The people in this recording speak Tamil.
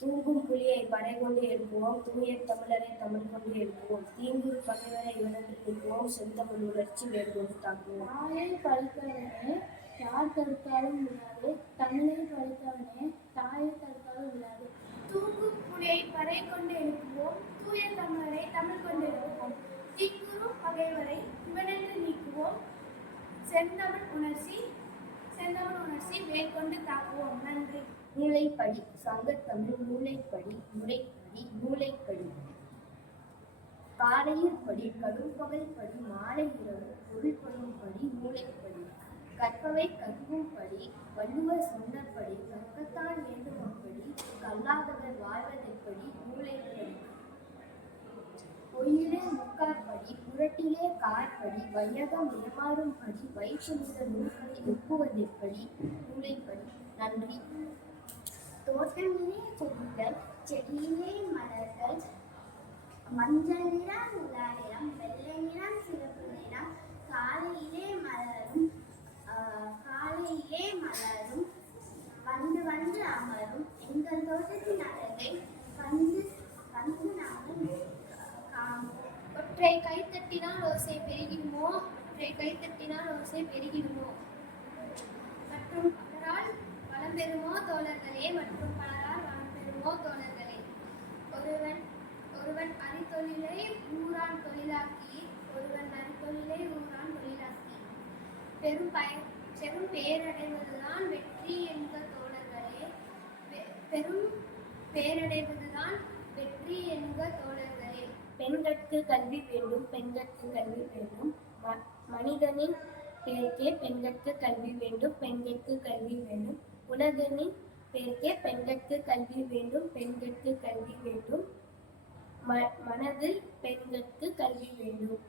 தூங்கும் புலியை படை கொண்டு எழுப்புவோம், தூய தமிழரை தமிழ் கொண்டு எழுப்புவோம், தீங்குறு பகைவரை இவனன்று நீக்குவோம், செந்தமிழ் உணர்ச்சி வேர்கொண்டு தாக்குவோம். தாயை படைத்தவனே யார் தடுத்தாலும் விடாது, தமிழை படைத்தவனே தாயை தடுத்தாலும் விடாது. தூங்கும் புலியை படை கொண்டு எழுப்புவோம், தூய தமிழரை தமிழ் கொண்டு எழுப்புவோம், தீங்குறு பகைவரை இவனன்று நீக்குவோம், செந்தமிழ் உணர்ச்சி வேர்கொண்டு தாக்குவோம். நன்றி. நூலைப்படி சங்கத்தமிழ் நூலைப்படி முறைப்படி நூலைப்படி காலையில் படி கடும்பகல் படி மாலை இரவு பொருள்படும் படி நூலைப்படி கற்பவை கற்கும் படி வள்ளுவர் சொன்னபடி கற்கத்தான் வேண்டும் அப்படி கல்லாதவர் வாழ்வதெப்படி நூலைப்படி பொய்யிலே முக்காற்படி புரட்டிலே காற்படி வையகம் ஏமாறும் படி வைற்றுமித நூல்களை ஒப்புவதெப்படி நூலைப்படி. நன்றி. தோட்டமிலே செடிகள், செடியிலே மலர்கள், மஞ்சள் நிறம் உலா நிறம், வெள்ளை நிறம் சிவப்பு நிறம், காலையிலே மலரும் வந்து வந்து அமரும் எங்கள் தோட்டத்தின் அழகை வந்து வந்து நாங்கள் காண்போம். ஒற்றை கைத்தட்டினால் ஓசை பெருகிடுமோ, ஒற்றை கைத்தட்டினால் ஓசை பெருகிடுமோ, மற்றும் பலரால் வளம் பெறுமோ தோழர்களே, மற்றும் பலரால் வளம் பெறுமோ தோழர்களே. ஒருவன் அறிதொழிலை ஊரான் தொழிலாக்கி, ஒருவன் அறிதொழிலை ஊரான் தொழிலாக்கி பெரும் பேரடைவதுதான் வெற்றி என்க தோழர்களே, பெரும் பேரடைவதுதான் வெற்றி என்க தோழர்களே. பெண்கட்கு கல்வி வேண்டும், பெண்கட்கு கல்வி வேண்டும், மனிதனின் பேருக்கே பெண்கட்கு கல்வி வேண்டும், பெண்கட்கு கல்வி வேண்டும், உலகனின் பேருக்கே பெண்கட்கு கல்வி வேண்டும், பெண்கட்கு கல்வி வேண்டும், மனதில் பெண்கட்கு கல்வி வேண்டும்.